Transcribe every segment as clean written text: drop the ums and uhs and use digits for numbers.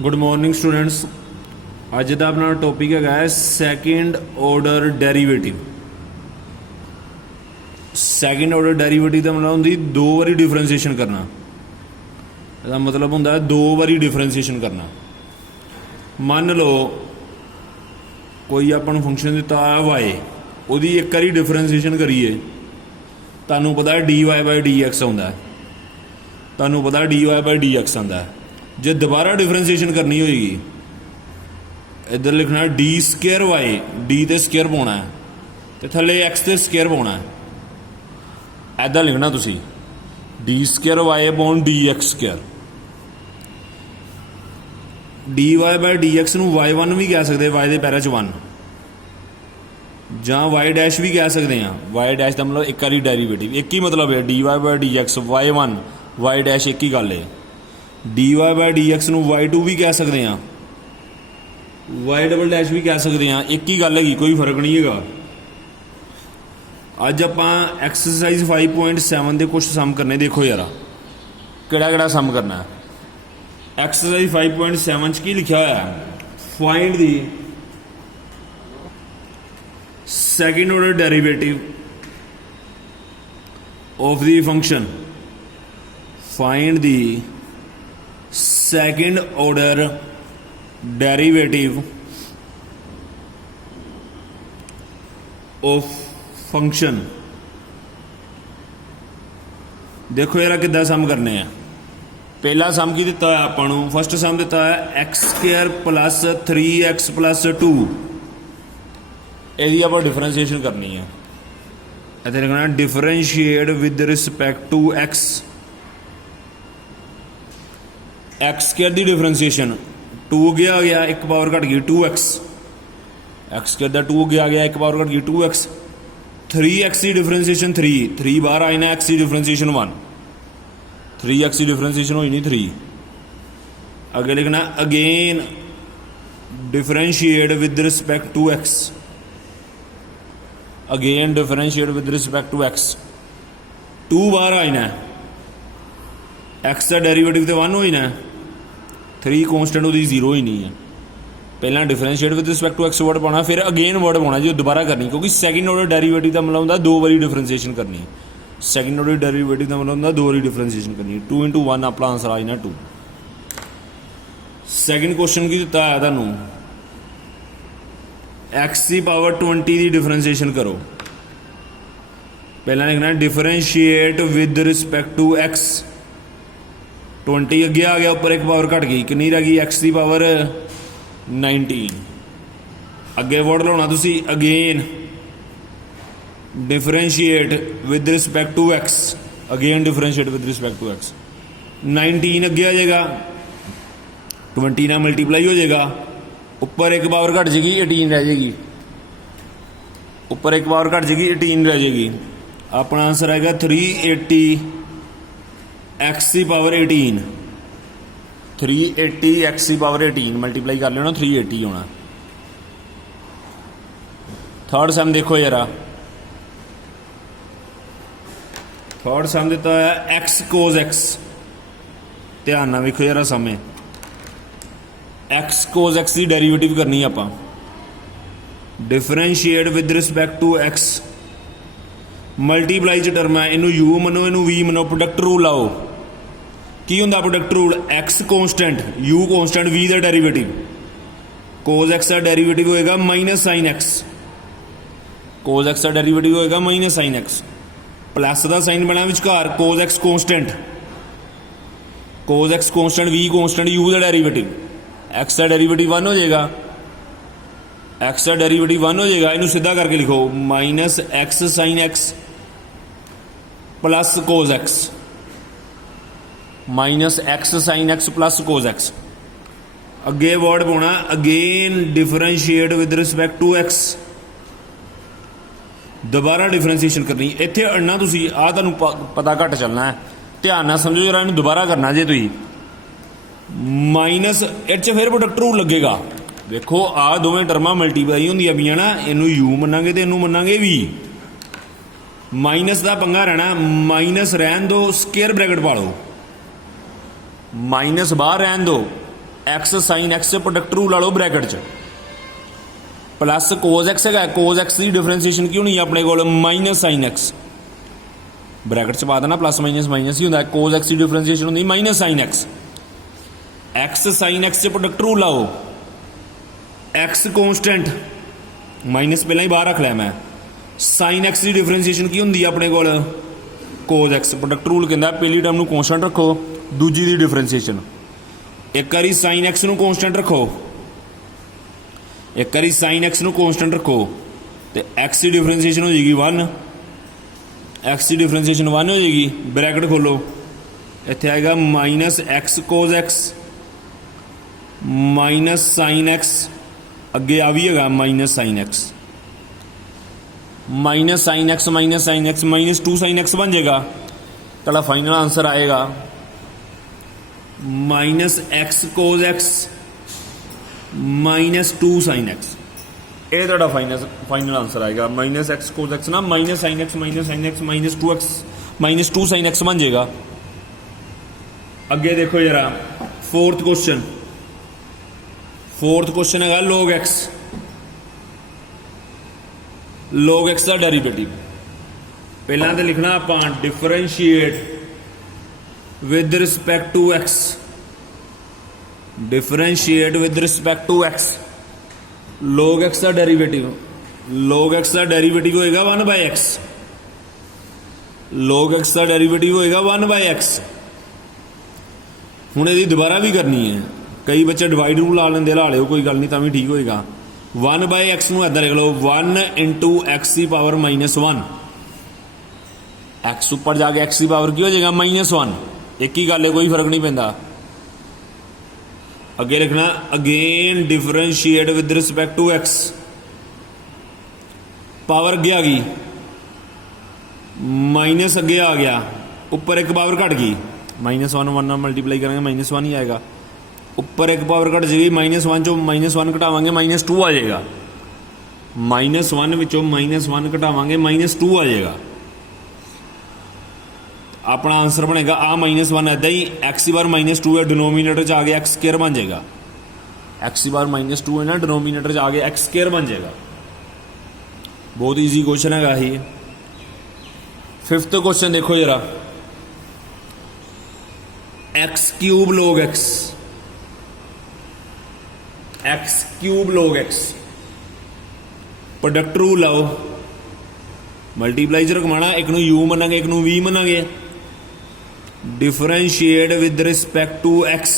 Good morning students. अज का अपना topic है second order derivative. Second order derivative का मतलब होंगी दो बारी डिफरेंशिएशन करना। इसका मतलब होंगे दो बारी डिफरेंशिएशन करना। मान लो कोई अपन फंक्शन दिता है वाई, वो एक बारी डिफरेंशिएशन करिए, तू पता है D Y by D X आता है, तू पता है D Y by D X आता है। जो दोबारा डिफरेंशिएशन करनी होगी, इधर लिखना डी स्केयर वाई, डी तो स्केयर पाना है, तो थले एक्स तो स्केयर पाना है। इदा लिखना तुसी D square Y upon D x square. D Y by D X नूं वाई वन भी कह सकते, वाई के पैर च वन, जां वाई डैश भी कह सकते हैं। वाई डैश का मतलब एक बारी डेरीवेटिव, एक ही मतलब है D Y by D X Y one Y dash एक ही गल है। D Y by D X नूं वाई टू भी कह सकते हैं, वाई डबल डैश भी कह सकते हैं, एक ही गल है, कोई फर्क नहीं है। अज आप एक्सरसाइज 5.7 के कुछ सम करने, देखो यार किहड़ा सम करना है। एक्सरसाइज 5.7 की लिखा हुआ है, find the second order derivative of the function, find the second order derivative of function. देखो यार किद्दां सम करने हैं। पहला सम की दिता है आपां, फस्ट सम दिता है x square plus 3x plus 2, यदि आप डिफरेंशिएशन करनी है। इतने लिखना differentiate with respect to X. X square की डिफरेंशिएशन 2 गया आ गया, एक पावर घट गई 2x, एक्स स्केयर का 2 गया गया, एक पावर घट गई 2x। 3x की डिफरेंशिएशन 3 बाहर आई ना, x की डिफरेंशिएशन 1, 3x की डिफरेंशिएशन हो नहीं 3। अगे लिखना again differentiate with respect to x, again differentiate with respect to x। 2 बाहर आई ना, x का डेरीवेटिव तो 1 हो ही ना, 3 कॉन्स्टेंट वो 0 ही नहीं है। पहला differentiate with respect to X वर्ड पाना, फिर अगेन वर्ड पाना जो दोबारा करनी, क्योंकि सैकेंड ऑर्डर डेरिवेटिव का मतलब होता है दो बारी डिफरेंशिएशन करनी। सैकेंड ऑर्डर डेरिवेटिव का मतलब होता दो बारी डिफरेंशिएशन करनी। 2 × 1 अपना आंसर आ जाना 2। सैकेंड क्वेश्चन की दिता है तुहानू एक्स की पावर 20 की डिफरेंशिएशन करो। पहला लिखना differentiate with respect to X. 20 अगे आ गया, ऊपर एक पावर घट गई, कितनी रह गई एक्स की पावर 19। अगे वर्ड लाना तुसी again differentiate with respect to X, again differentiate with respect to X. 19 अगे आ जाएगा, 20 ना मल्टीप्लाई हो जाएगा, ऊपर एक पावर घट जाएगी 18 रह जाएगी, ऊपर एक पावर घट जाएगी 18 रह जाएगी। अपना आंसर आएगा 380 एक्स की पावर 18, 380 एक्स की पावर 18 मल्टीप्लाई कर लेना, 380 होना। थर्ड सम देखो यार, थर्ड सम दिता है एक्स कोज एक्स। ध्यान ना वेखो यार समय, एक्स कोज एक्स की डेरीवेटिव करनी है आप। Differentiate with respect to X, multiply च टर्म है, इनू यू मनो इनू वी मनो, प्रोडक्ट रूल लाओ। की होंदा product rule, x constant u constant v का डेरीवेटिव, कोज एक्स का डेरीवेटिव होएगा minus sine x, cos x का डेरीवेटिव होएगा माइनस साइन एक्स, प्लस का साइन बना विचकार, cos x constant, cos x constant v constant u का derivative, x का डेरीवेटिव 1 हो जाएगा, एक्स का डेरीवेटिव 1 हो जाएगा। इनू सीधा करके लिखो minus x sine x plus cos x, minus x sine x plus cos x. अगे वर्ड पाना again differentiate with respect to x, दोबारा डिफरेंशिएशन करनी। इत्थे अड़ना तुसी आ तुहानू पता घट चलना है, ध्यान ना समझो जरा, इन्हूं दोबारा करना जे तुसी माइनस इच फिर प्रोडक्ट रूल लगेगा। देखो आ दोवें टर्मां मल्टीप्लाई होंदियां पईयां ना, इनू यू मनांगे तो इनू मनांगे वी। माइनस का पंगा रहना, माइनस रहन दो, स्केयर ब्रैकेट पा लो, माइनस बाहर रहन दो, x sine x product rule ला लो ब्रैकेट च प्लस कोज एक्स है कोज एक्स की डिफरेंसीएशन की होनी है अपने को माइनस साइन एक्स ब्रैकेट च पा देना प्लस माइनस माइनस ही होंगे कोज एक्स की डिफरेंसीएशन होंगी minus sine x sine x product rule लाओ एक्स कॉन्स्टेंट माइनस पहला ही बाहर रख लिया मैं साइन एक्स की डिफरेंसीएशन की होंगी अपने को कोज एक्स प्रोडक्ट रूल कहता पहली टर्म कॉन्स्टेंट रखो दूजी की डिफरेंसीएशन एक बारी साइन एक्स नू कॉन्स्टेंट रखो एक बारी साइन एक्स नू कॉन्स्टेंट रखो तो एक्स की डिफरेंसीएशन हो जाएगी 1 एक्स की डिफरेंसीएशन 1 हो जाएगी ब्रैकेट खोलो इत्थे आएगा minus x cos x minus sine x अगे आ भी है minus sine x minus sine x minus sine x minus 2 sine x बन जाएगा तो फाइनल आंसर आएगा minus x cos x minus 2 sine x ये तो फाइनल आंसर आएगा माइनस एक्स कोज एक्स ना minus sine x minus 2 x minus 2 sine x बन जाएगा। अगे देखो जरा फोर्थ क्वेश्चन है लॉग एक्स का डेरिवेटिव पहला तो लिखना आप differentiate with respect to X differentiate with respect to X log x का डेरिवेटिव होएगा 1/x log x का डेरिवेटिव होएगा 1/x हुण इहदी दोबारा भी करनी है कई बच्चे डिवाइड रूल ला लेंदे ला लिओ कोई गल नहीं तां भी ठीक होएगा 1/x नूं इदां लिख लो 1 × x की पावर -1 x उपर जाके x की पावर की हो जाएगा -1 एक ही गल है कोई फर्क नहीं पैंदा। अगे लिखना again differentiate with respect to X power अगे आ गई माइनस अगे आ गया ऊपर एक पावर घट गई -1 1 मल्टीप्लाई करेंगे -1 ही आएगा ऊपर एक पावर घट जाएगी -1 चो -1 घटावांगे -2 आ जाएगा -1 विचों -1 घटावांगे -2 आ जाएगा अपना आंसर बनेगा आ -1 इदा ही एक्स की बार -2 है डिनोमीनेटर च आ गया एक्स स्क्वायर बन जाएगा एक्स की बार -2 है ना डिनोमीनेटर च आ गया एक्स स्क्वायर बन जाएगा। बहुत ईजी क्वेश्चन है ही। फिफ्थ क्वेश्चन देखो जरा x³ log x product rule लाओ मल्टीप्लाई च रखवाना एक नू u मनांगे एक नू v मनांगे differentiate with respect to x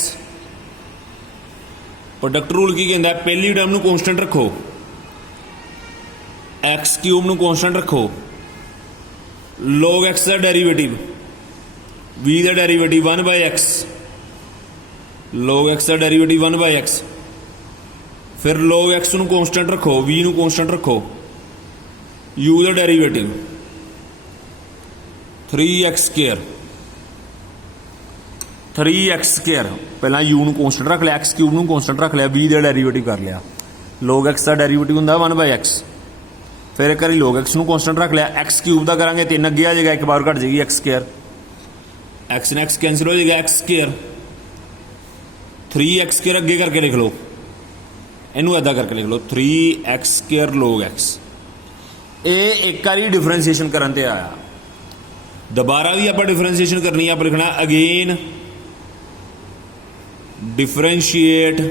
product rule की कहता है पहली टर्म नू कॉन्स्टेंट रखो x³ नू कॉन्स्टेंट रखो log x का डेरिवेटिव v का डेरिवेटिव 1/x log x का डेरिवेटिव 1/x फिर log x नू कॉन्स्टेंट रखो v नू कॉन्स्टेंट रखो u का डेरिवेटिव 3x² पहला u नू कॉन्स्टेंट रख लिया x³ नू कॉन्स्टेंट रख लिया v का डेरिवेटिव कर लिया log x का डेरिवेटिव होंगे 1/x फिर एक बार log x नू कॉन्स्टेंट रख लिया x³ का करांगे 3 अगे आ जाएगा एक बार घट जाएगी x² x ने x कैंसिल हो जाएगा x² 3x² अगे करके लिख लो इनू इदा करके लिख लो 3x² log x ये एक बार डिफरेंसीएशन करन ते आया दोबारा भी आप डिफरेंसीएशन करनी है आप लिखना again differentiate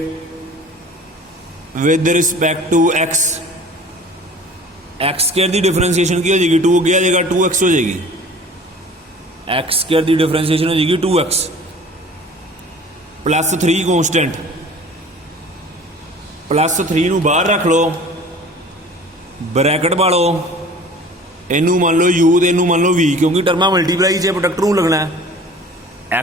with respect to X x² की डिफरेंसीएशन की हो जाएगी 2 अगे आ जाएगा 2x हो जाएगी x² की डिफरेंसीएशन हो जाएगी 2x प्लस 3 कॉन्स्टेंट प्लस 3 नू बाहर रख लो ब्रैकेट पालो इनू मान लो u तो इनू मान लो v क्योंकि टर्मा मल्टीप्लाई च प्रोडक्ट रूल लगना है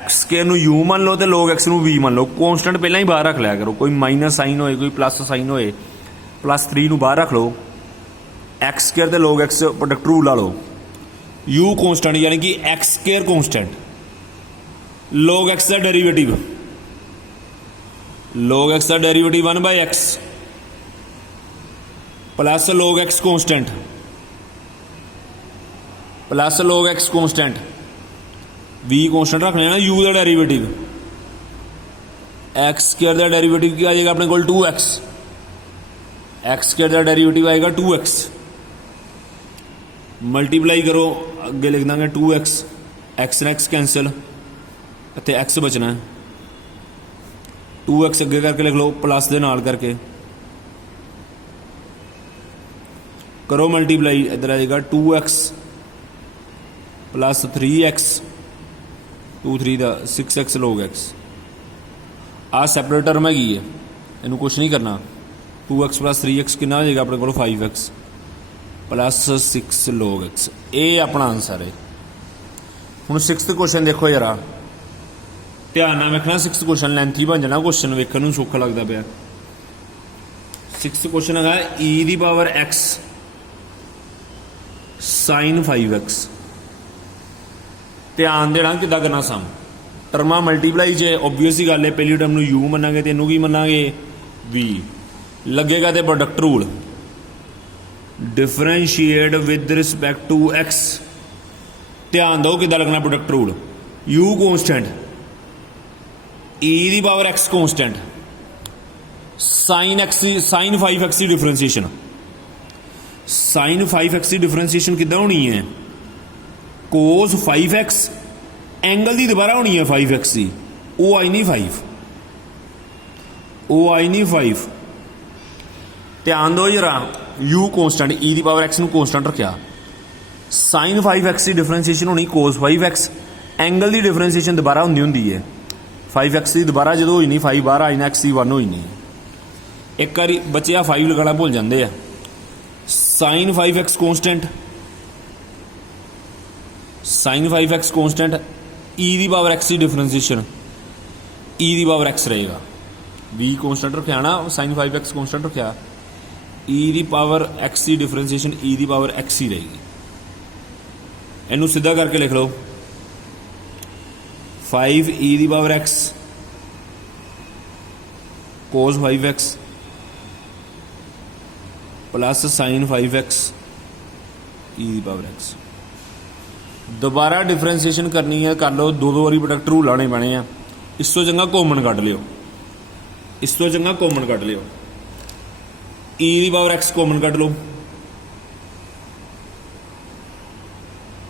x² नू u मान लो तो log x नू v मान लो कॉन्स्टेंट पहला ही बाहर रख लिया करो कोई माइनस साइन होए कोई प्लस साइन होए प्लस 3 नू बाहर रख लो x² तो log x प्रोडक्ट रूल ला लो u कॉन्स्टेंट यानी कि x² कॉन्स्टेंट log x का डेरिवेटिव log x का derivative 1/x plus log x constant plus log x constant v constant रख लेना u का डेरिवेटिव एक्स स्क्वायर का डेरीवेटिव क्या आ जाएगा अपने को 2x, एक्स स्क्वायर का डेरीवेटिव आएगा 2x, मल्टीप्लाई करो अगे लिख देंगे 2x, एक्स ने एक्स कैंसल, इतने एक्स बचना है, 2x अगे करके लिख लो प्लस दे नाल करके करो मल्टीप्लाई, इधर आ जाएगा 2x प्लस 3x, 2 3 का 6x log x, आ सैपरेट टर्म हैगी है, इनू कुछ नहीं करना, 2x प्लस 3x कितना हो जाएगा अपने को 5x प्लस 6 log x, ये अपना आंसर है। हुण 6th क्वेश्चन देखो जरा ध्यान नाल वेखना, 6th क्वेश्चन लेंथी बन जाना, क्वेश्चन वेखण नूं सौखा लगदा पिया। 6th क्वेश्चन है e दी पावर x sin 5x, ध्यान देना किद्दां करना सम, टर्मां मल्टीप्लाई जे ओबवियस ही गल है, पहली टर्म नूं u मनांगे ते इनू की मनांगे v, लगेगा तो product rule, differentiate with respect to x, ध्यान दो किद्दां लगना product rule, u constant, e दी power x constant, sine x sine 5x की डिफरेंशिएशन, साइन 5x की डिफरेंशिएशन किद्दां होनी है, कोस 5x एंगल की दोबारा होनी है 5x की, ओ आई नहीं 5, ओ आई नहीं 5, ध्यान दो जरा u कॉन्स्टेंट, e दी पावर x नूं कॉन्स्टेंट रखा, साइन 5x की डिफरेंशिएशन होनी कोस 5x, एंगल की डिफरेंशिएशन दोबारा होंदी है 5x की दोबारा जो होई नहीं 5 बाहर आई ना x की 1 होई नहीं, एक बार बच्चे आ 5 लगाना भूल जाते हैं, sine 5x constant, sine 5x constant, e दी पावर x की डिफरेंशिएशन, e दी पावर x रहेगा, v कॉन्स्टेंट रखा ना, साइन 5x कॉन्स्टेंट रखा, e दी पावर x की डिफरेंशिएशन e दी पावर x ही रहेगी, इनू सीधा करके लिख लो 5 e दी power x cos 5x plus sine 5x e दी पावर x, दोबारा डिफरेंशिएशन करनी है कर लो, दो बारी प्रोडक्ट रूल लाने पैने हैं, इस तो चंगा कॉमन कट लियो, इस तो चंगा कॉमन कट लियो, e दी पावर x कॉमन कट लो,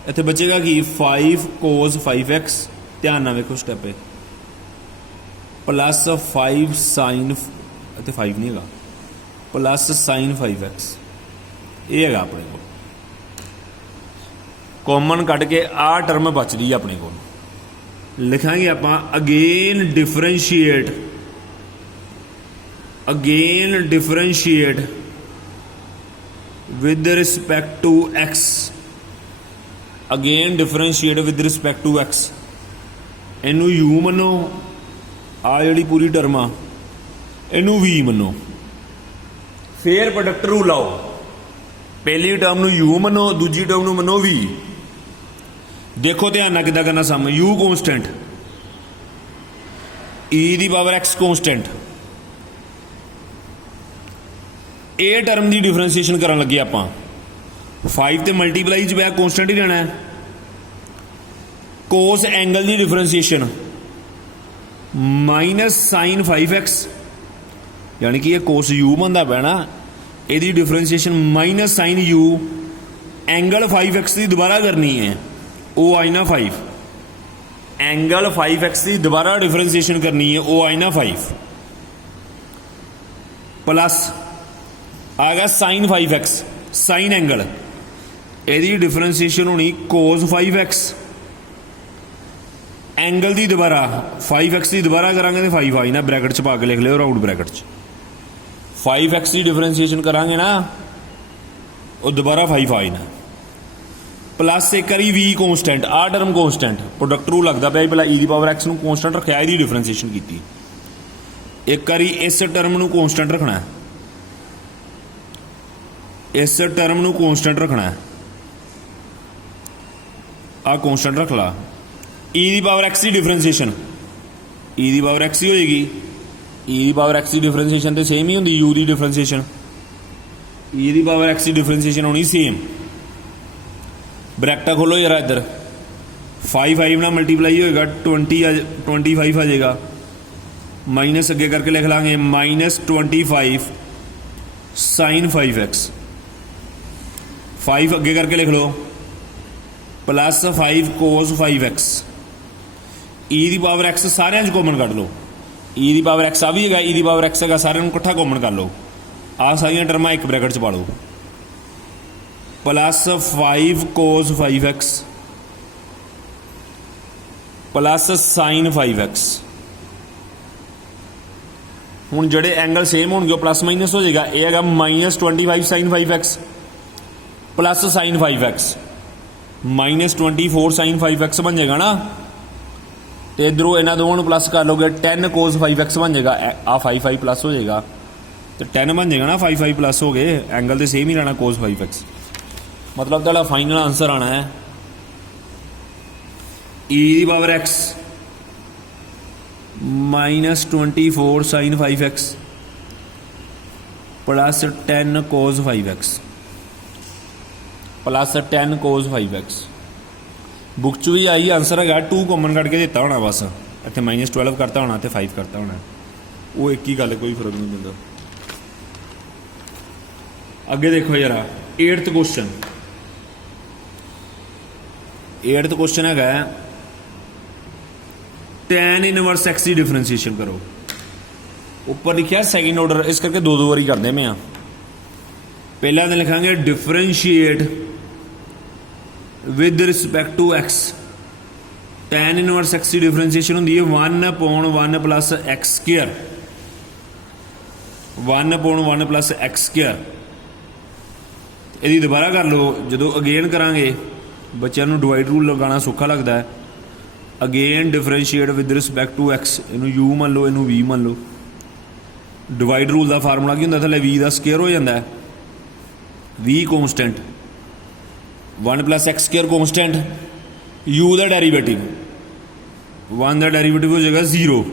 इतने बचेगा कि 5 कोस 5x, ध्यान ना वेखो स्टेप है, प्लस 5 साइन, इतने 5 नहीं है, प्लस साइन 5x, ये है अपने को कॉमन कट के आ टर्म बचती है अपने को, लिखांगे आप again differentiate, again differentiate with respect to x, again differentiate with respect to x, इनू u मनो, आ जी पूरी टर्म आ इनू v मनो, फिर प्रोडक्ट रूल आओ, पहली टर्म नू u मनो, दूजी टर्म नू मनो v, देखो ध्यान ना किद्दां करना सम, u कॉन्स्टेंट, e दी power x constant, a term की डिफरेंशिएशन करन लगे आपां, 5 ते मल्टीप्लाई च वह कॉन्स्टेंट ही रहना है, कोस एंगल की डिफरेंशिएशन माइनस साइन 5x, यानी कि ये कोस u बनता पैना, यदी differentiation minus sine u, angle 5x की दोबारा करनी है, ओ आई ना 5, एंगल 5x की दोबारा डिफरेंशिएशन करनी है, ओ आई ना 5, प्लस आ गया साइन 5x, साइन एंगल, यदी डिफरेंशिएशन होनी कोस 5x, एंगल की दोबारा 5x की दोबारा करांगे तो 5 आई ना, ब्रैकेट च पा के लिख लो राउंड ब्रैकेट च, 5x की डिफरेंशिएशन करांगे ना वो दोबारा 5 आई ना, प्लस एक बारी v कॉन्स्टेंट, आ टर्म कॉन्स्टेंट, प्रोडक्ट रूल लगता पाया पहला e दी पावर x नूं कॉन्स्टेंट रखा, इसकी डिफरेंशिएशन की, एक बारी इस टर्म नूं कॉन्स्टेंट रखना है, इस टर्म नूं कॉन्स्टेंट रखना है, आ कॉन्स्टेंट रख ला, e दी पावर x की डिफरेंशिएशन, e दी पावर x ही होएगी, e दी पावर x की डिफरेंशिएशन तो सेम ही होंगी, u दी डिफरेंशिएशन, e दी पावर x की डिफरेंशिएशन होनी सेम, ब्रैकेट खोलो जरा इधर, 5 5 ना मल्टीप्लाई होएगा 25 आ जाएगा, माइनस अगे करके लिख लांगे -25 sin 5x, 5 अगे करके लिख लो प्लस 5 cos 5x, e की पावर x सारे कॉमन कट लो, e की पावर x आ भी है, e की पावर x है सारे इकट्ठा कॉमन कर लो, आ सारिया टर्मां एक ब्रैकेट च पा लो, plus 5 cos 5x plus sin 5x। हुण जिहड़े एंगल सेम होणगे प्लस माइनस हो जाएगा, यह है -25 sin 5x plus sin 5x, -24 sin 5x बन जाएगा ना, तो इधरों इन्होंने दोनों प्लस कर लोगे 10 cos 5x बन जाएगा, आ 5 प्लस हो जाएगा, तो 10 बन जाएगा ना, 5 प्लस हो गए, एंगल तो सेम ही रहना cos 5x। मतलब तो फाइनल आंसर आना है e की power x -24 sin 5x plus 10 cos 5x plus 10 cos 5x। Book च भी आई आंसर है 2 कॉमन कट के दिता होना, बस इतने -12 करता होना तो 5 करता होना, वो एक ही गल, कोई फर्क नहीं पैंदा। अगे देखो यार 8th क्वेश्चन, 8th क्वेश्चन है tan इनवर्स x की डिफरेंशिएशन करो। ऊपर लिखा सेकंड ऑर्डर, इस करके दो बारी करते मैं। पहला तो लिखांगे differentiate with respect to x, tan inverse x की डिफरेंशिएशन होंगी है 1/1 plus x square, 1/1 plus x square. यदि दोबारा कर लो, जो अगेन करांगे बच्चों को डिवाइड रूल लगाना सौखा लगता है। Again differentiate with respect to X, इनू u मान लो, इनू v मान लो। डिवाइड रूल का फार्मूला की होंगे, थले v का स्केयर हो जाता है, v constant, 1 plus X square constant, u का डेरीवेटिव 1 का डेरीवेटिव हो जाएगा 0,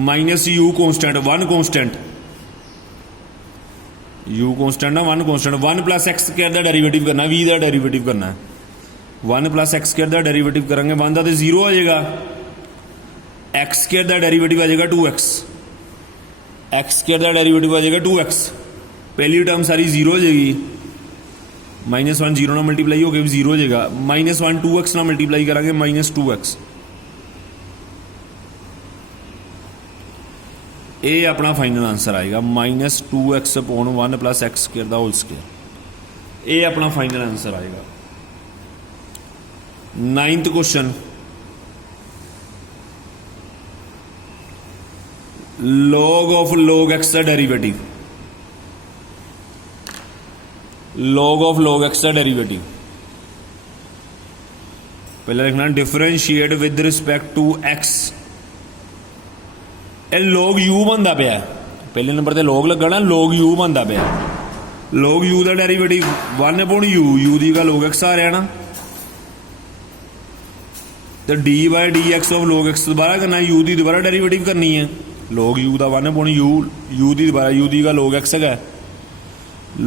minus u constant 1 constant, u constant ना 1 कॉन्स्टेंट, 1 प्लस एक्स स्केयर का डेरीवेटिव करना, v का डेरीवेटिव करना है, 1 प्लस एक्स स्केयर का डेरीवेटिव करेंगे, 1 का तो 0 आ जाएगा, एक्स स्केयर का डेरीवेटिव आ जाएगा 2x, एक्स स्केयर का डेरीवेटिव आ जाएगा 2x, पहली टर्म सारी 0 हो जाएगी, -1 0 ना मल्टीप्लाई हो गया 0 हो जाएगा, -1 2x ना मल्टीप्लाई करेंगे -2x। ये अपना फाइनल आंसर आएगा -2x upon 1 plus X square का होल स्केयर, ये अपना फाइनल आंसर आएगा। 9th question, log of log x का derivative, log of log x का डेरिवेटिव। पहले लिखना differentiate with respect to x, log u बनता पाया, पहले नंबर ते log लगा ना, log u बनता पाया, log u का डेरिवेटिव 1/u, u दी का log x आ रहा ना, तो dy/dx ऑफ log x दोबारा करना, u की दोबारा डेरिवेटिव करनी है, log u का 1/u, u की दोबारा u की का log x है,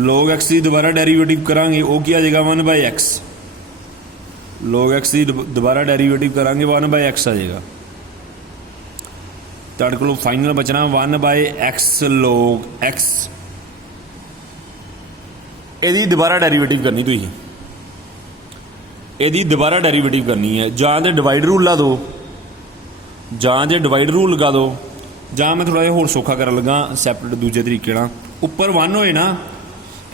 log x की दोबारा डेरिवेटिव करांगे, वो क्या आ जाएगा 1/x, log x की दोबारा डेरिवेटिव करांगे 1/x आ जाएगा। तड़ को फाइनल बचना 1/x log x, यदि दोबारा डेरिवेटिव करनी, तुम यदि दोबारा डेरिवेटिव करनी है, जां तो डिवाइड रूल ला दो, जां तो डिवाइड रूल लगा दो, जां मैं थोड़ा जिहा होर सौखा कर लगा सैपरेट दूजे तरीके नाल। उपर 1 होए ना,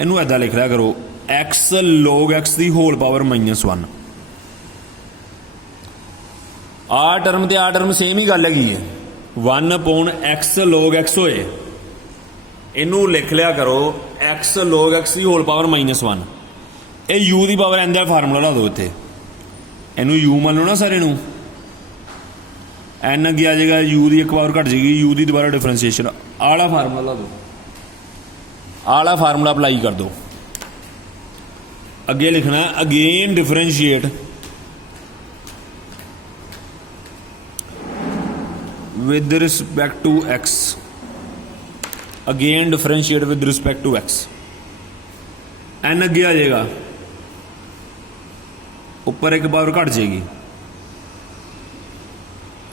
इनू ऐदा लिख लिया करो x log x की होल पावर -1। आ टर्म तो आ टर्म सेम ही गल हैगी है, 1/x log x होए, इनू लिख लिया करो x log x की होल पावर -1। ये u की पावर एन का फार्मूला ला दो, इतने इनू u मान लो ना सारे नू, एन अगे आ जाएगा, u की एक पावर घट जाएगी, u की दोबारा डिफरेंशिएशन, आला फार्मूला ला दो, आला फार्मूला अप्लाई कर दो। अगे लिखना है again differentiate with respect to x, again differentiate with respect to x, एन अगे आ जाएगा, ऊपर एक पावर घट जाएगी,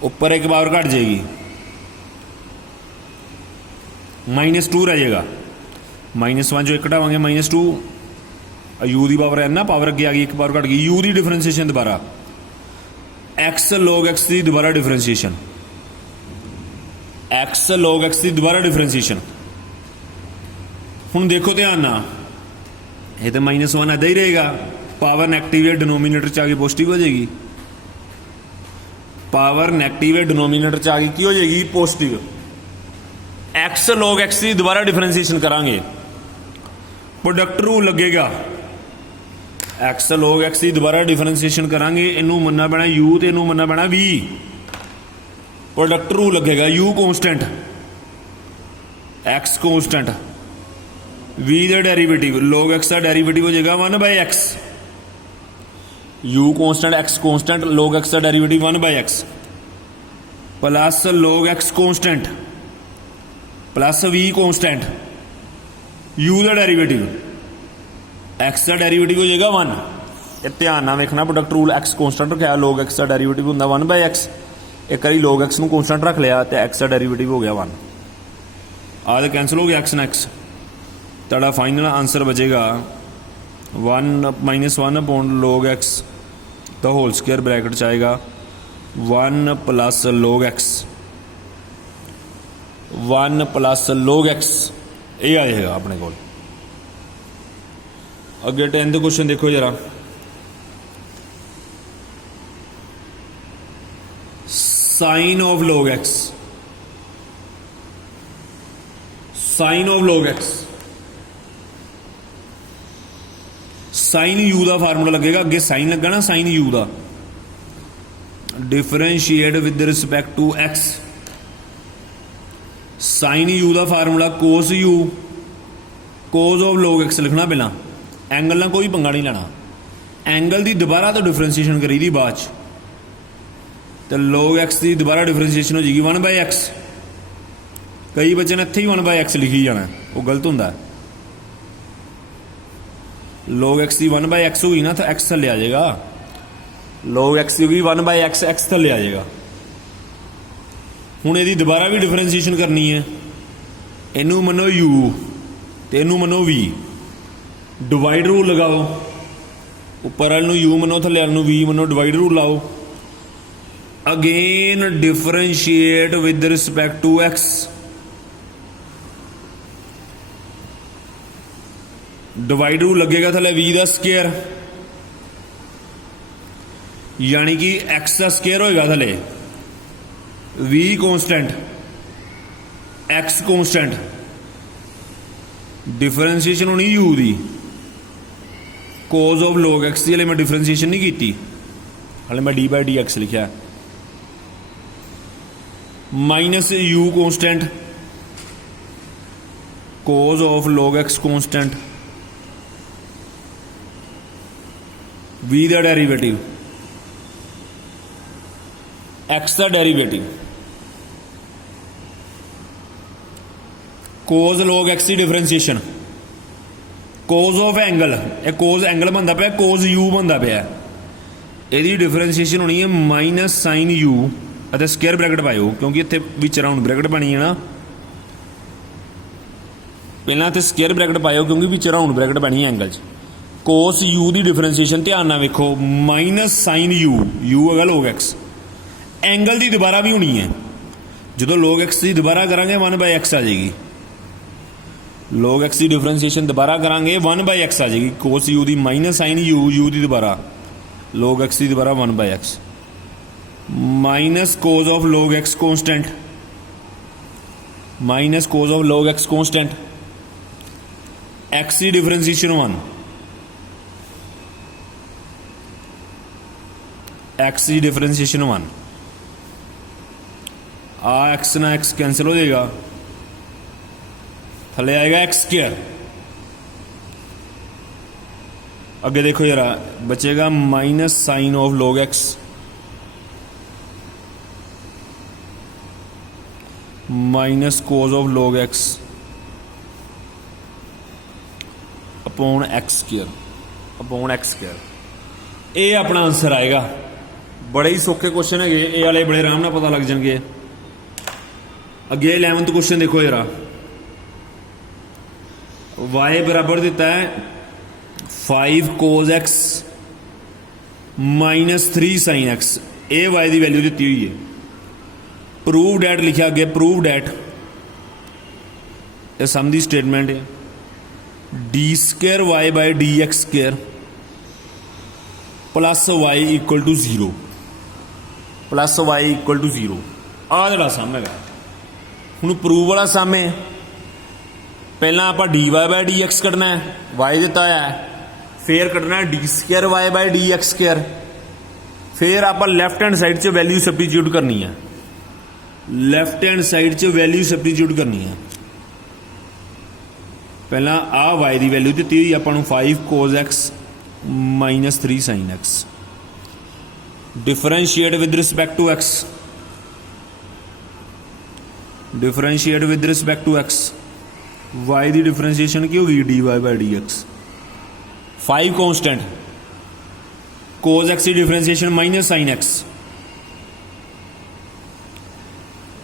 ऊपर एक पावर घट जाएगी, -2 रह जाएगा। -1 जो एक घटावांगे -2 u की पावर n ना पावर अगे आ गई, एक पावर घट गई। u की डिफरेंसीएशन दोबारा x log x की दोबारा डिफरेंसीएशन, x log x की दोबारा डिफरेंसीएशन। हुण देखो ध्यान ना, ये तो -1 इदा ही रहेगा, पावर नैगेटिव है डिनोमीनेटर च आ गई पॉजिटिव हो जाएगी, पावर नैगेटिव है डिनोमीनेटर च आ गई की हो जाएगी पॉजिटिव। x log x की दोबारा डिफरेंसीएशन करांगे, प्रोडक्ट रूल लगेगा। x log x की दोबारा डिफरेंसीएशन करांगे, इनू मनना पैना u तो इनू मनना पैना v। प्रोडक्ट रूल लगेगा, u constant x constant v का डेरीवेटिव log x का डेरीवेटिव हो जाएगा 1/x। u constant x constant log x का derivative 1/x plus log x constant plus v constant u का डेरीवेटिव x का derivative हो जाएगा 1। ये ध्यान ना वेखना, प्रोडक्ट रूल x कॉन्स्टेंट रखा, log x का डेरीवेटिव होंगे 1/x। एक बार log x को कॉन्स्टेंट रख लिया तो x का डेरीवेटिव हो गया 1। आ तो कैंसल हो गया x न x। तेरा फाइनल आंसर बचेगा 1 -1 अपॉन log x तो होल स्क्वायर ब्रैकेट च आएगा 1 plus log x, 1 plus log x ये आ जाएगा अपने को। अगे 10th क्वेश्चन देखो जरा, sine of log x, sine of log x, sine u का फार्मूला लगेगा, अगे साइन लगा ना साइन u का, differentiate with respect to x। Sine u का formula cos u, cos of log x लिखना पहला, एंगल ना कोई पंगा नहीं लेना, एंगल की दोबारा तो डिफरेंसीएशन करी दी बाद तो log x की दोबारा डिफरेंसीएशन हो जाएगी 1/x। कई बच्चे ने इत्थे ही 1/x लिखी जाना, वो गलत होंदा। log x की 1/x होगी ना तो x थले आ जाएगा, log x की होगी 1/x, x थले आ जाएगा। हुण इहदी दोबारा भी डिफरेंसीएशन करनी है, इनू मनो u ते इनू मनो v, डिवाइड रूल लगाओ, उपर वाल u मनो थले वाल v मनो, डिवाइड रूल लाओ। Again differentiate with respect to x, divide rule लगेगा थले v का स्केयर, यानी कि x का स्केयर होएगा थले, v constant x constant, differentiation होनी u दी, कोज ऑफ log x की हले मैं डिफरेंसीएशन नहीं की, हले मैं d/dx लिखा है, minus u constant cos of log x constant v का डेरीवेटिव x का डेरीवेटिव कोज log x की डिफरेंसीएशन, कोज ऑफ एंगल, ये कोज एंगल बनता पाया, कोज u बनता पाया, यदि डिफरेंसीएशन होनी है माइनस साइन u ਅਤੇ स्केयर ब्रैकेट पाओ, क्योंकि इतने विच राउंड ब्रैकेट बनी है ना, पहला तो स्केयर ब्रैकेट पाओ क्योंकि विच राउंड ब्रैकेट बनी है एंगल च। कोस u की डिफरेंसीएशन ध्यान ना वेखो, माइनस साइन u है log x, एंगल की दोबारा भी होनी है, जो log x की दोबारा करांगे 1/x आ जाएगी, log x की डिफरेंसीएशन दोबारा करांगे 1/x आ जाएगी, कोस u की माइनस साइन u की दोबारा log x की दोबारा 1/x, minus cos of log x constant, minus cos of log x constant, x की डिफरेंसीएशन 1, x की डिफरेंसीएशन 1, आ x ना x कैंसिल हो जाएगा, थले आएगा x स्क्वायर। आगे देखो जरा, बचेगा minus sine of log x minus cos of log x upon x square, upon x square. ये अपना आंसर आएगा। बड़े ही सौखे क्वेश्चन है ये वाले, बड़े आराम नाल पता लग जाएंगे। अगे 11th क्वेश्चन देखो जरा, y बराबर दिता है 5 cos x -3 sin x, ये y की वैल्यू दी हुई है। प्रूव डैट लिखा अगे, प्रूव डैट ये सम दी स्टेटमेंट है d² y bye dx² plus y equal to 0, plus y equal to 0 आ जड़ा सम है। हुण प्रूव वाला सम है, पहला आप dy बाय dx कढ़ना है, y दिता है, फिर कढ़ना है d² y बाय dx², फिर आप लैफ्ट हैंड साइड च वैल्यू सबस्टिट्यूट करनी है, लैफ्ट हैंड साइड च वैल्यू सबस्टिट्यूट करनी है। पहला आ y की वैल्यू दी हुई अपन 5 cos x -3 sin x, differentiate with respect to x, differentiate with respect to x, y की डिफरेंशिएशन की होगी dy by dx। 5 constant, cos x की differentiation minus sin x,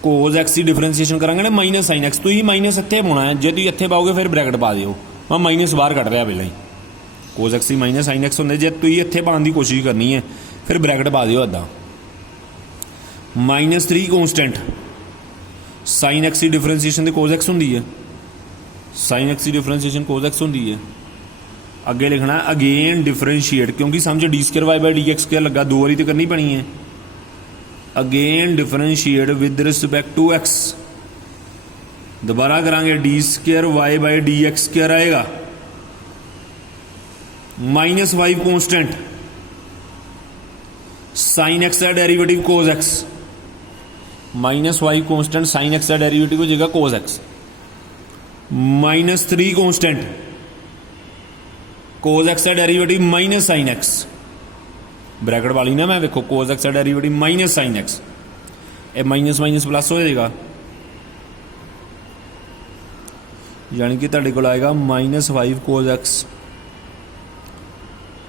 cos x की डिफरेंशिएशन करांगे ना माइनस sin x, तो ही minus इत्थे पाना है, जे तुसीं इत्थे पाओगे फिर ब्रैकेट पा दिओ, मैं माइनस बाहर कट रहा पहले ही, cos x की माइनस sin x होंदे, जे तुसीं इत्थे पाने की कोशिश करनी है फिर ब्रैकेट पा दिओ इदां। -3 कॉन्स्टेंट, sin x की डिफरेंशिएशन तो cos x होंदी है, sin x की डिफरेंशिएशन cos x होंदी है। अगे लिखना अगेन डिफरेंशिएट, क्योंकि समझ d² y बाय dx² लगा, दो बारी तो करनी पनी है। Again differentiate with respect to x, दोबारा करांगे d² y बाय dx² आएगा, -5 कॉन्स्टेंट, sin x का derivative cos x, -5 constant sin x का डेरिवेटिव हो जाएगा cos x, -3 constant, cos x का derivative minus sin x, bracket वाली ना मैं देखो cos x का डेरिवेटिव माइनस sin x, ये माइनस माइनस प्लस हो जाएगा, यानी कि तुहाडे कोल आएगा -5 cos x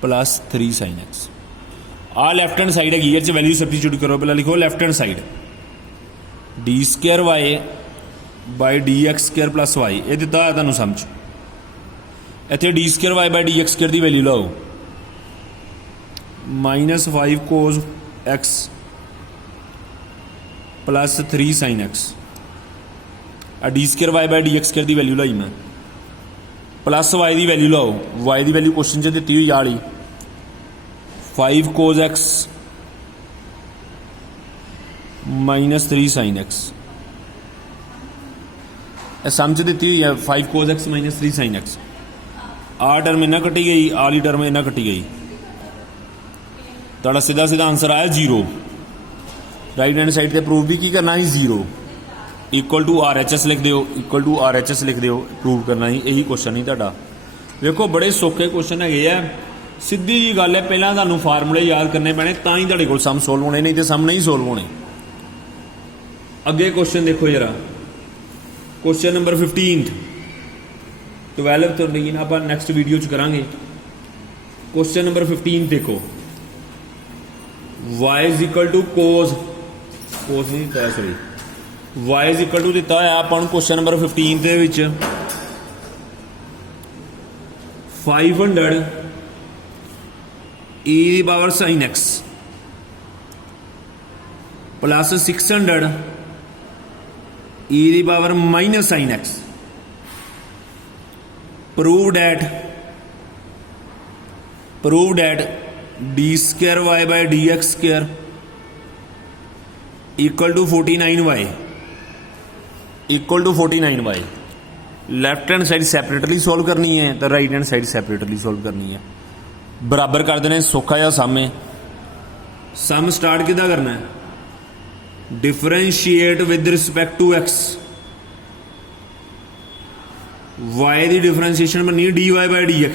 plus 3 sin x। आ लैफ्ट हैंड साइड है, ये वैल्यू सबस्टिट्यूट करो, पहले लिखो left hand side d² y bye dx² plus y, ये दिता है तुहानूं समझ, इत्थे d² y बाय dx² की वैल्यू लाओ, -5 cos x plus 3 sin x, d² y bye dx² की वैल्यू लाई मैं, प्लस y की वैल्यू लाओ, y की वैल्यू क्वेश्चन च दी हुई आली 5 cos x -3 sin x, समझ दी हुई है 5 cos x -3 sin x। आ टर्म इन्ना कटी गई, आली टर्म इन्ना कटी गई, तो सीधा सीधा आंसर आया 0। राइट हैंड साइड पे प्रूव भी की करना ही 0, इक्वल टू RHS लिख दो, इक्वल टू RHS लिख दो, प्रूव करना ही यही क्वेश्चन ही तुहाडा। देखो बड़े सौखे क्वेश्चन है, सीधी जी गल है, पहला तुहानूं फार्मूले याद करने पैने तां ही तुहाडे कोल सम सोल्व होने, नहीं तो सम नहीं सोल्व होने। अगे क्वेश्चन देखो जरा, क्वेश्चन नंबर 15 12th तो नहीं आप नैक्सट वीडियो च करांगे। क्वेश्चन नंबर 15 देखो, y is equal to cos नहीं दिता, sorry y is equal to दिता है अपन क्वेश्चन नंबर 15 दे विच 500 e की power sin x plus 600 e की power minus sin x। Prove that d² y bye dx² equal to 49y, equal to 49y। Left hand side separately solve करनी है तो right hand side separately solve करनी है। बराबर कर देने, सौखा या सम है। सम स्टार्ट किदा करना है, differentiate with respect to x, y की डिफरेंशिएशन बननी dy बाय dx,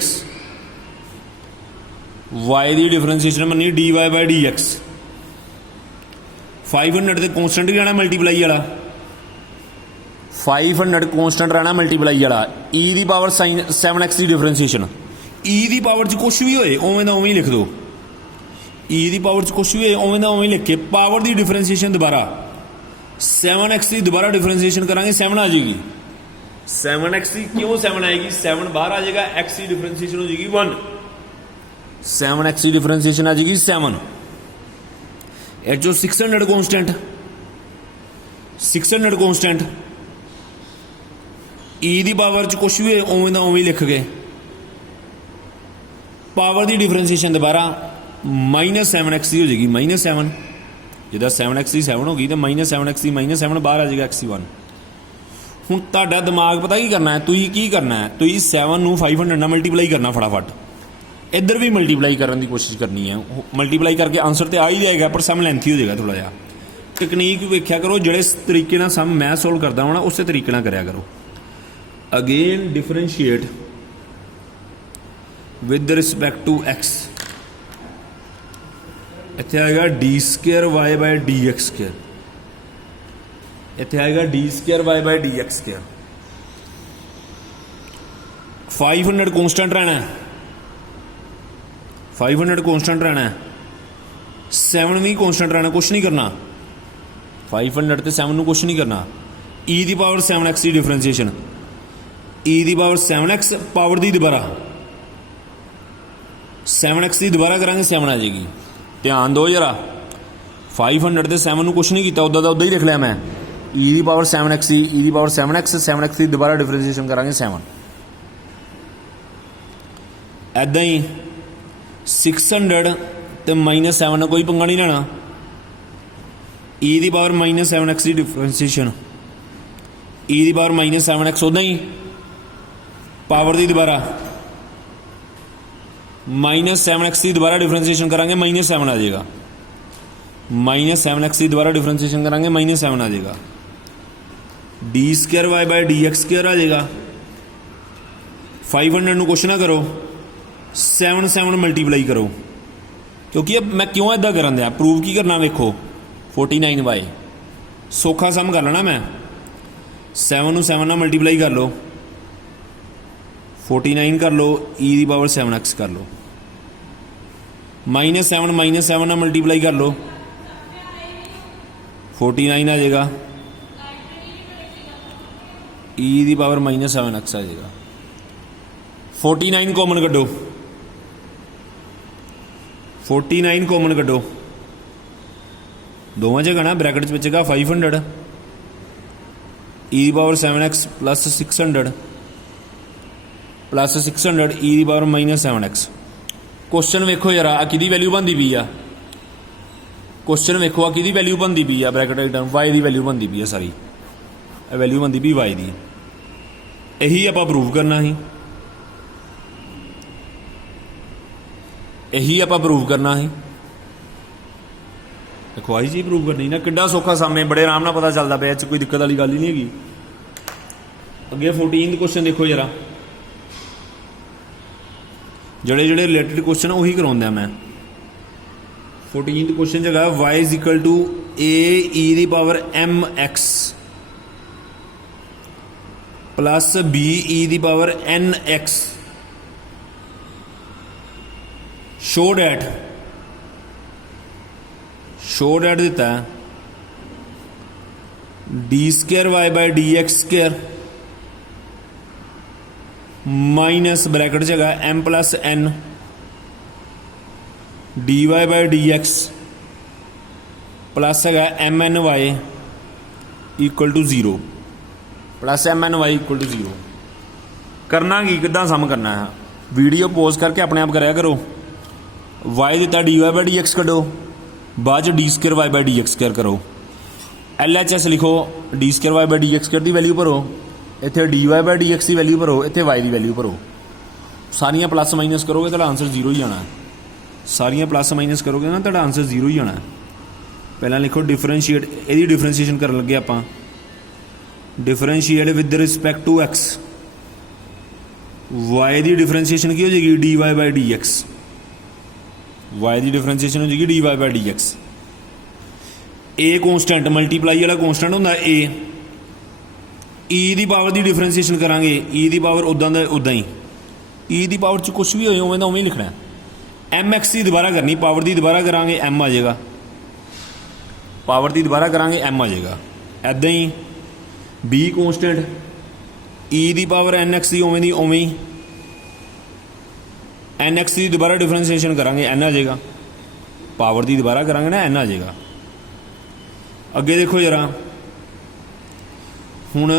y की डिफरेंशिएशन बननी dy बाय dx। 500 तो कॉन्स्टेंट ही रहना मल्टीप्लाई वाला, 500 कॉन्स्टेंट रहना मल्टीप्लाई वाला। e की पावर साइन 7x की डिफरेंशिएशन, e की पावर च कुछ भी होए उवें दा उवें लिख दो, e की पावर च कुछ भी होए उवें दा उवें लिख के पावर की डिफरेंशिएशन दोबारा 7x की दोबारा डिफरेंशिएशन करांगे 7 आ जाएगी, 7x की क्यों 7 आएगी, 7 बाहर आ जाएगा, x की डिफरेंशिएशन हो जाएगी 1, 7x की डिफरेंशिएशन आ जाएगी 7। ਇਹ जो 600 कॉन्स्टेंट 600 कॉन्स्टेंट e ਦੀ ਪਾਵਰ ਚ ਕੁਛ ਵੀ ਉਵੇਂ ਦਾ ਉਵੇਂ ਲਿਖ ਗਏ, ਪਾਵਰ ਦੀ ਡਿਫਰੈਂਸ਼ੀਏਸ਼ਨ ਦੁਬਾਰਾ -7x ਦੀ ਹੋ ਜਾਏਗੀ -7, ਜਿੱਦਾਂ 7x ਦੀ 7 ਹੋ ਗਈ ਤਾਂ -7x ਦੀ -7 ਬਾਹਰ ਆ ਜਾਏਗਾ x 1। ਹੁਣ ਤੁਹਾਡਾ ਦਿਮਾਗ ਪਤਾ ਕੀ ਕਰਨਾ ਹੈ, ਤੁਸੀਂ ਕੀ ਕਰਨਾ ਹੈ, ਤੁਸੀਂ 7 ਨੂੰ 500 ਨਾਲ ਮਲਟੀਪਲਾਈ ਕਰਨਾ ਫਟਾਫਟ, ਇੱਧਰ ਵੀ ਮਲਟੀਪਲਾਈ ਕਰਨ ਦੀ ਕੋਸ਼ਿਸ਼ ਕਰਨੀ ਹੈ, ਮਲਟੀਪਲਾਈ ਕਰਕੇ ਆਨਸਰ ਤੇ ਆ ਹੀ ਜਾਏਗਾ ਪਰ ਸਮ ਲੈਂਥੀ ਹੋ ਜਾਏਗਾ ਥੋੜਾ ਜਿਹਾ। ਟੈਕਨੀਕ ਵੇਖਿਆ ਕਰੋ, ਜਿਹੜੇ ਤਰੀਕੇ ਨਾਲ ਸਮ ਮੈਂ ਸੋਲਵ ਕਰਦਾ ਹਾਂ ਨਾ ਉਸੇ ਤਰੀਕੇ ਨਾਲ ਕਰਿਆ ਕਰੋ। Again differentiate with respect to x, ਇੱਥੇ ਆਏਗਾ d² y dx², ਇੱਥੇ ਆਏਗਾ d² y dx²। 500 ਕੌਂਸਟੈਂਟ ਰਹਿਣਾ ਹੈ, 500 ਕੌਂਸਟੈਂਟ ਰਹਿਣਾ ਹੈ, 7 ਵੀ ਕੌਂਸਟੈਂਟ ਰਹਿਣਾ, ਕੁਛ ਨਹੀਂ ਕਰਨਾ, 500 ਤੇ 7 ਨੂੰ ਕੁਛ ਨਹੀਂ ਕਰਨਾ। e ਦੀ ਪਾਵਰ 7x ਦੀ ਡਿਫਰੈਂਸ਼ੀਏਸ਼ਨ, e ਦੀ ਪਾਵਰ 7x ਪਾਵਰ ਦੀ ਦੁਬਾਰਾ 7x ਦੀ ਦੁਬਾਰਾ ਕਰਾਂਗੇ 7 ਆ ਜਾਏਗੀ। ਧਿਆਨ ਦਿਓ ਜਰਾ, 500 ਤੇ 7 ਨੂੰ ਕੁਛ ਨਹੀਂ ਕੀਤਾ, ਉੱਦਾਂ ਦਾ ਉੱਦਾਂ ਹੀ ਲਿਖ ਲਿਆ ਮੈਂ, e ਦੀ ਪਾਵਰ 7x ਸੀ, e ਦੀ ਪਾਵਰ 7x ਦੀ ਦੁਬਾਰਾ ਡਿਫਰੈਂਸ਼ੀਏਸ਼ਨ ਕਰਾਂਗੇ 7। ਇੱਦਾਂ ਹੀ 600 ਤੇ -7 ਨਾਲ ਕੋਈ ਪੰਗਾ ਨਹੀਂ ਲੈਣਾ, e ਦੀ ਪਾਵਰ -7x ਦੀ ਡਿਫਰੈਂਸ਼ੀਏਸ਼ਨ, e ਦੀ ਪਾਵਰ -7x ਉੱਦਾਂ ਹੀ ਪਾਵਰ ਦੀ ਦੁਬਾਰਾ -7x ਦੀ ਦੁਬਾਰਾ ਡਿਫਰੈਂਸ਼ੀਏਸ਼ਨ ਕਰਾਂਗੇ -7 ਆ ਜਾਏਗਾ, -7x ਦੀ ਦੁਬਾਰਾ ਡਿਫਰੈਂਸ਼ੀਏਸ਼ਨ ਕਰਾਂਗੇ -7 ਆ ਜਾਏਗਾ, d² y dx² ਆ ਜਾਏਗਾ। 500 ਨੂੰ ਕੁਛ ਨਾ ਕਰੋ, 7 ਮਲਟੀਪਲਾਈ ਕਰੋ, ਕਿਉਂਕਿ ਇਹ ਮੈਂ ਕਿਉਂ ਇੱਦਾਂ ਕਰਨ ਦਿਆ, ਪ੍ਰੂਵ ਕੀ ਕਰਨਾ ਵੇਖੋ, 49y ਸੌਖਾ ਸਮ ਕਰ ਲੈਣਾ ਮੈਂ, 7 ਨੂੰ 7 ਨਾਲ ਮਲਟੀਪਲਾਈ ਕਰ ਲਓ, 49 ਕਰ ਲਓ, e ਦੀ ਪਾਵਰ 7x ਕਰ ਲਓ, -7 ਨਾਲ ਮਲਟੀਪਲਾਈ ਕਰ ਲਓ, 49 ਆ ਜਾਏਗਾ, e ਦੀ ਪਾਵਰ -7x ਆ ਜਾਏਗਾ। 49 ਕਾਮਨ ਕੱਢੋ, 49 ਕਾਮਨ ਕੱਢੋ, ਦੋਵਾਂ ਜਗ੍ਹਾ ਨਾ ਬ੍ਰੈਕਟ ਚ ਬਚੇਗਾ 500, e ਦੀ ਪਾਵਰ 7x ਪਲੱਸ 600 e ਦੀ ਪਾਵਰ -7x। ਕੁਐਸਚਨ ਵੇਖੋ ਯਾਰ, ਆ ਕਿਹਦੀ ਵੈਲਿਊ ਬਣਦੀ ਪਈ ਆ, ਕੁਐਸਚਨ ਵੇਖੋ ਆ ਕਿਹਦੀ ਵੈਲਿਊ ਬਣਦੀ ਪਈ ਆ, ਬ੍ਰੈਕਟ ਆਈਟਮ y ਦੀ ਵੈਲਿਊ ਬਣਦੀ ਪਈ ਆ ਸਾਰੀ, ਇਹ ਵੈਲਿਊ ਬਣਦੀ ਪਈ y ਦੀ, ਇਹੀ ਆਪਾਂ ਪ੍ਰੂਵ ਕਰਨਾ ਸੀ, ਇਹੀ ਆਪਾਂ ਪ੍ਰੂਵ ਕਰਨਾ ਸੀ। ਦੇਖੋ ਆਹੀ ਚੀਜ਼ ਪ੍ਰੂਵ ਕਰਨੀ ਨਾ, ਕਿੱਡਾ ਸੌਖਾ ਸਾਹਮਣੇ ਬੜੇ ਆਰਾਮ ਨਾਲ ਪਤਾ ਚੱਲਦਾ ਪਿਆ, ਇਹ 'ਚ ਕੋਈ ਦਿੱਕਤ ਵਾਲੀ ਗੱਲ ਹੀ ਨਹੀਂ ਹੈਗੀ। ਅੱਗੇ 14 ਕੁਐਸਚਨ ਦੇਖੋ ਜਰਾ, ਜਿਹੜੇ ਰਿਲੇਟਿਡ ਕੁਐਸਚਨ ਉਹੀ ਕਰਾਉਂਦਾ ਮੈਂ। 14 ਕੁਐਸਚਨ ਜਗ੍ਹਾ y a e ਦੀ power mx plus b e ਦੀ ਪਾਵਰ nx ਸ਼ੋ ਡੈਟ ਦਿੱਤਾ ਹੈ d² y dx² minus bracket 'ਚ ਹੈਗਾ m plus n dy dx plus ਹੈਗਾ mny equal to 0 plus mny equal to 0। ਕਰਨਾ ਕੀ, ਕਿੱਦਾਂ ਸਮ ਕਰਨਾ ਹੈ, ਵੀਡੀਓ ਪੋਜ਼ ਕਰਕੇ ਆਪਣੇ ਆਪ ਕਰਿਆ ਕਰੋ। y ਦਿੱਤਾ dy dx ਕੱਢੋ, ਬਾਅਦ 'ਚ d² y dx² ਕਰੋ, LHS ਲਿਖੋ, d² y dx² ਦੀ ਵੈਲਿਊ ਭਰੋ, ਇੱਥੇ dy dx ਦੀ ਵੈਲਿਊ ਭਰੋ, ਇੱਥੇ y ਦੀ ਵੈਲਿਊ ਭਰੋ, ਸਾਰੀਆਂ ਪਲੱਸ ਮਾਈਨਸ ਕਰੋਗੇ ਤੁਹਾਡਾ ਆਨਸਰ 0 ਹੀ ਆਉਣਾ, ਸਾਰੀਆਂ ਪਲੱਸ ਮਾਈਨਸ ਕਰੋਗੇ ਨਾ ਤੁਹਾਡਾ ਆਨਸਰ 0 ਹੀ ਆਉਣਾ। ਪਹਿਲਾਂ ਲਿਖੋ ਡਿਫਰੈਂਸ਼ੀਏਟ, ਇਹਦੀ ਡਿਫਰੈਂਸ਼ੀਏਸ਼ਨ ਕਰਨ ਲੱਗੇ ਆਪਾਂ, differentiate with respect to x, y ਦੀ ਡਿਫਰੈਂਸ਼ੀਏਸ਼ਨ ਕੀ ਹੋ ਜਾਏਗੀ dy dx, y ਦੀ ਡਿਫਰੈਂਸ਼ੀਏਸ਼ਨ ਹੋ ਜਾਏਗੀ dy dx। a constant multiply ਵਾਲਾ ਕੌਂਸਟੈਂਟ ਹੁੰਦਾ a, e ਦੀ ਪਾਵਰ ਦੀ ਡਿਫਰੈਂਸ਼ੀਏਸ਼ਨ ਕਰਾਂਗੇ, e ਦੀ ਪਾਵਰ ਉੱਦਾਂ ਦਾ ਉੱਦਾਂ ਹੀ, e ਦੀ ਪਾਵਰ 'ਚ ਕੁਛ ਵੀ ਹੋਏ ਉਵੇਂ ਦਾ ਉਵੇਂ ਹੀ ਲਿਖਣਾ। mx ਦੀ ਦੁਬਾਰਾ ਕਰਨੀ, ਪਾਵਰ ਦੀ ਦੁਬਾਰਾ ਕਰਾਂਗੇ m ਆ ਜਾਏਗਾ, ਪਾਵਰ ਦੀ ਦੁਬਾਰਾ ਕਰਾਂਗੇ m ਆ ਜਾਏਗਾ। ਇੱਦਾਂ ਹੀ b ਕੌਂਸਟੈਂਟ ई दी पावर एन एक्स की उवें दी उवें ही एन एक्स की दोबारा डिफरेंसीएशन करांगे एन आ जाएगा, पावर की दोबारा करांगे ना एन आ जाएगा। अगे देखो जरा हुण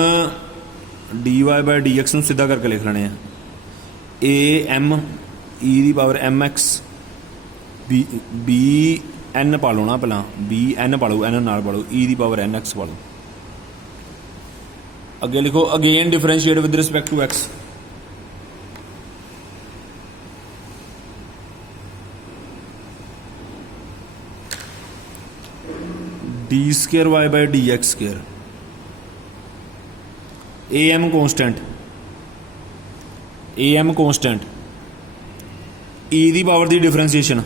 d y by d x सीधा करके लिख लेने ए एम ई दी power m x b n पा लो ना, पहला बी एन पा लो, एन नाल पा लो, ई दी पावर एन एक्स पा लो। अगे लिखो again differentiate with respect to x. D square y by d x square, a m constant, a m constant, e दी पावर दी डिफरेंसीएशन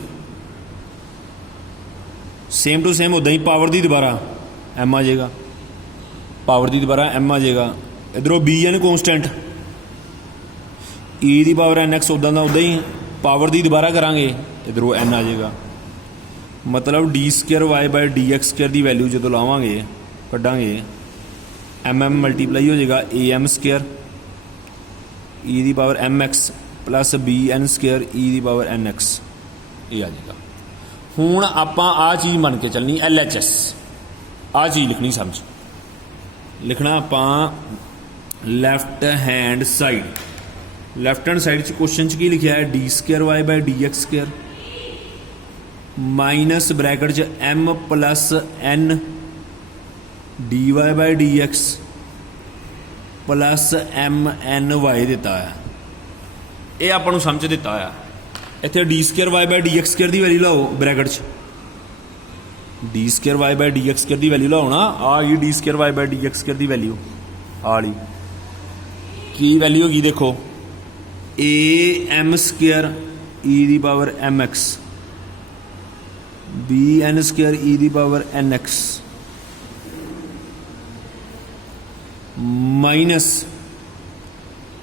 सेम टू सेम उदा ही पावर दी दोबारा एम आ जाएगा, पावर दी दोबारा एम आ जाएगा। इधरों बी एन कॉन्स्टेंट, ई दी पावर एन एक्स उदा उदा ही पावर दी दोबारा करांगे, इधरों एन आ जाएगा। मतलब d square y by d x square की वैल्यू जो लावांगे कड्डांगे एम एम मल्टीप्लाई हो जाएगा ए एम स्केयर ई दी power m x plus b n square e दी पावर एन एक्स, ये आ जाएगा। हुण आपां आ चीज़ मन के चलनी एल एच एस, आ चीज़ लिखनी समझ, लिखना आपां left hand side, left hand side question की लिखा है d square y by d x square minus bracket च m plus n d y by d x plus m n y दिता है, ये आपको समझ दिता है। इत्थे d square y by d x square की वैल्यू लाओ ब्रैकेट च, d square y by d x square की वैल्यू लाओ ना, आ गई d square y by d x square की वैल्यू आ वाली की वैल्यू होगी देखो ए एम स्केयर ई दी power m x b n square e दी power n x minus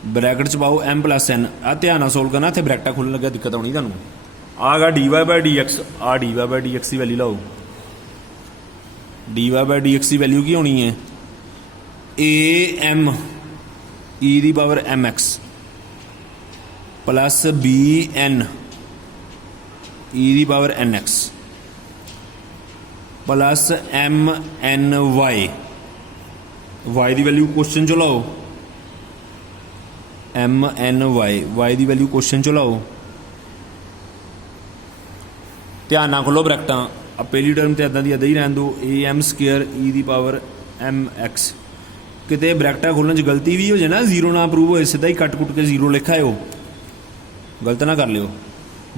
bracket च पाओ एम प्लस एन। आ ध्यान सोल्व करना, इतने ब्रैकेटा खुलने लगे दिक्कत आनी तुहानूं। आ गा d y by d x, आ d y by d x की वैल्यू लाओ, d y by d x की वैल्यू की होनी है ए एम ई दी power m x plus b n e दी power n x plus m n y, y की वैल्यू क्वेश्चन चो लाओ एम एन वाई, वाई की वैल्यू क्वेश्चन चो लाओ। ध्यान ना खोलो ब्रैकेटां, अब पहली टर्म तो इदा की इदा ही रहन दो ए एम स्केयर ई दी पावर एम एक्स, कितने ब्रैकेटा खोलने च गलती भी हो जाए ना, जीरो ना अप्रूव हो सीधा ही कट कुट के जीरो लिखा है, गलत ना कर लियो।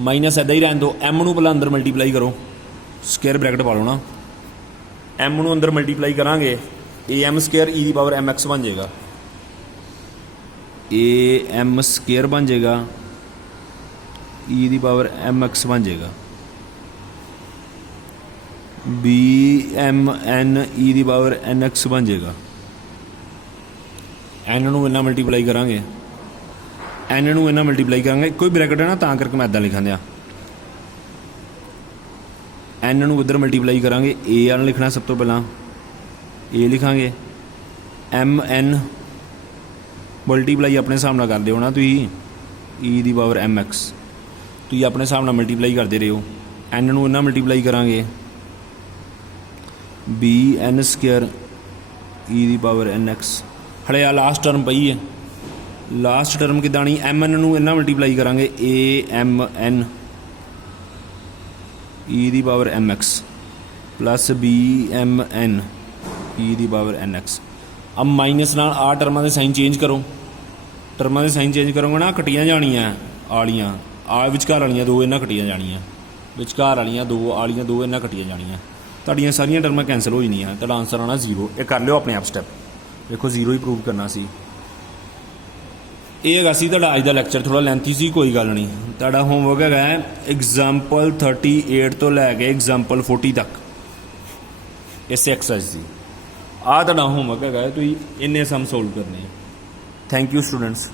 माइनस इदा ही रहन दो, एम नूं पहला अंदर मल्टीप्लाई करो, स्केयर ब्रैकेट पा लो ना, एम नूं अंदर मल्टीप्लाई करांगे ए एम स्केयर ई दी पावर एम एक्स बन जाएगा, ए एम स्केयर बन जाएगा ई दी पावर एम एक्स बन जाएगा, बी एम एन ई दी पावर एन एक्स बन जाएगा। एन नूं इन्ना मल्टीप्लाई करांगे, एन नूं इन्ना मल्टीप्लाई करांगे, कोई ब्रैकेट है ना तां करके मैं इदां लिखा दिया, एन नूं इधर मल्टीप्लाई करांगे ए वाला लिखना सब तो पहला ए लिखांगे, एम एन मल्टीप्लाई अपने हिसाब नाल करदे हो ना तुसीं ई दी पावर एम एक्स, तुसीं अपने हिसाब नाल मल्टीप्लाई करते रहो। एन नूं इन्ना मल्टीप्लाई करांगे बी एन स्केयर ई दी पावर एन एक्स, हले आ लास्ट टर्म पई है, लास्ट टर्म किदां नहीं, एम एन नूं इन्ना मल्टीप्लाई करांगे ए एम एन ई दी power m x plus b m n e दी पावर एन एक्स। अब माइनस नाल आ टर्मां दे साइन चेंज करो, टर्मां दे साइन चेंज करोगे ना कटियां जानियां आलियां, आ विचकार वालियां दो इन्ना कटियां जानियां, विचकार वालियां दो आलियां दो इन्ना कटियां जानियां, तुहाडियां सारियां टर्मां कैंसल हो जानियां, तुहाडा आंसर आना जीरो। ये कर लियो अपने आप स्टैप, देखो जीरो ही प्रूव करना सी। ये हैगा सी तुहाडा अज दा लैक्चर, थोड़ा लेंथी सी, कोई गल नहीं। तुहाडा होमवर्क हैगा एग्जाम्पल 38 तो लैके एग्जाम्पल 40 तक इस एक्सरसाइज की, आ तुहाडा होमवर्क हैगा, तुसीं इन्ने सम सोल्व करने। Thank you students.